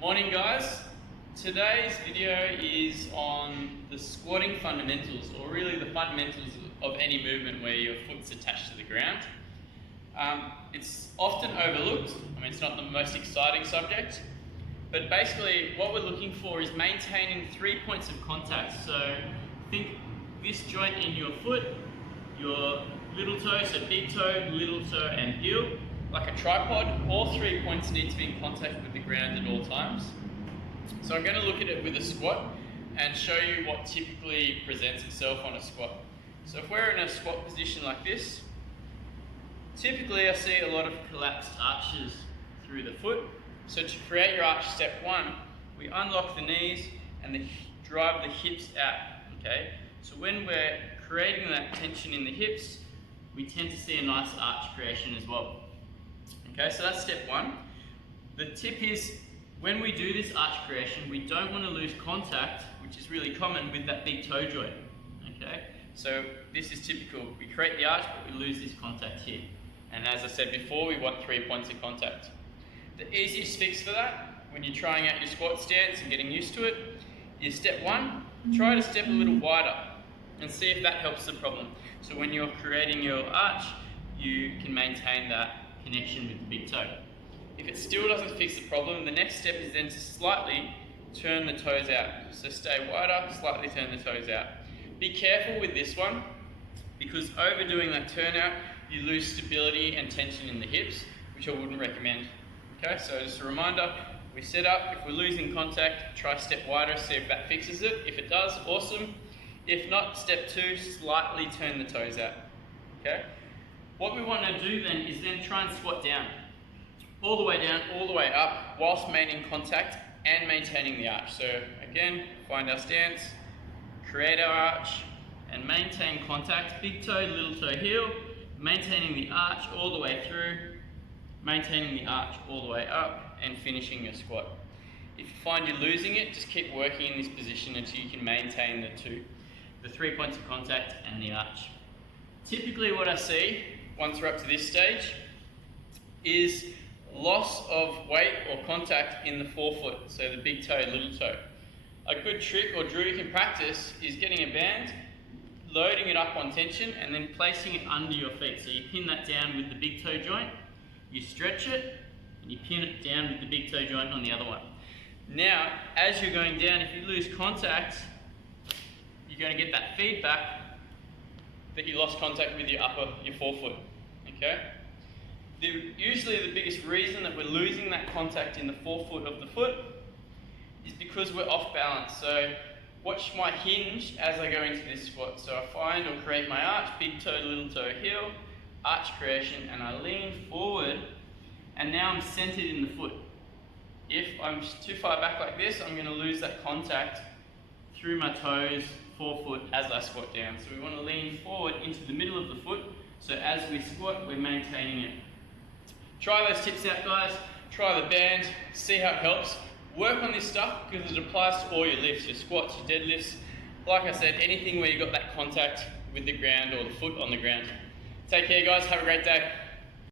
Morning guys, today's video is on the squatting fundamentals, or really the fundamentals of any movement where your foot's attached to the ground. It's often overlooked. It's not the most exciting subject, but basically what we're looking for is maintaining 3 points of contact. So think this joint in your foot, your little toe, so big toe, little toe and heel. Like a tripod, all 3 points need to be in contact with the ground at all times. So I'm going to look at it with a squat and show you what typically presents itself on a squat. So if we're in a squat position like this, typically I see a lot of collapsed arches through the foot. So to create your arch, step one, we unlock the knees and drive the hips out. Okay? So when we're creating that tension in the hips, we tend to see a nice arch creation as well. Okay, so that's step one. The tip is, when we do this arch creation, we don't want to lose contact, which is really common with that big toe joint. Okay, so this is typical. We create the arch, but we lose this contact here. And as I said before, we want 3 points of contact. The easiest fix for that, when you're trying out your squat stance and getting used to it, is step one, try to step a little wider and see if that helps the problem. So when you're creating your arch, you can maintain that connection with the big toe. If it still doesn't fix the problem, the next step is then to slightly turn the toes out. So stay wider, slightly turn the toes out. Be careful with this one, because overdoing that turnout, you lose stability and tension in the hips, which I wouldn't recommend. Okay, so just a reminder, we set up, if we're losing contact, try step wider, see if that fixes it. If it does, awesome. If not, step two, slightly turn the toes out. Okay? What we want to do then is try and squat down. All the way down, all the way up, whilst maintaining contact and maintaining the arch. So again, find our stance, create our arch, and maintain contact. Big toe, little toe, heel, maintaining the arch all the way through, maintaining the arch all the way up, and finishing your squat. If you find you're losing it, just keep working in this position until you can maintain the 3 points of contact and the arch. Typically what I see, once we're up to this stage, is loss of weight or contact in the forefoot, so the big toe, little toe. A good trick or drill you can practice is getting a band, loading it up on tension, and then placing it under your feet. So you pin that down with the big toe joint, you stretch it, and you pin it down with the big toe joint on the other one. Now, as you're going down, if you lose contact, you're going to get that feedback that you lost contact with your forefoot. Okay? Usually the biggest reason that we're losing that contact in the forefoot of the foot is because we're off balance. So watch my hinge as I go into this squat. So I find or create my arch, big toe, little toe, heel, arch creation, and I lean forward, and now I'm centered in the foot. If I'm too far back like this, I'm going to lose that contact through my toes, forefoot, as I squat down. So we want to lean forward into the middle of the foot, so as we squat, we're maintaining it. Try those tips out, guys. Try the band, see how it helps. Work on this stuff because it applies to all your lifts, your squats, your deadlifts. Like I said, anything where you've got that contact with the ground or the foot on the ground. Take care, guys. Have a great day.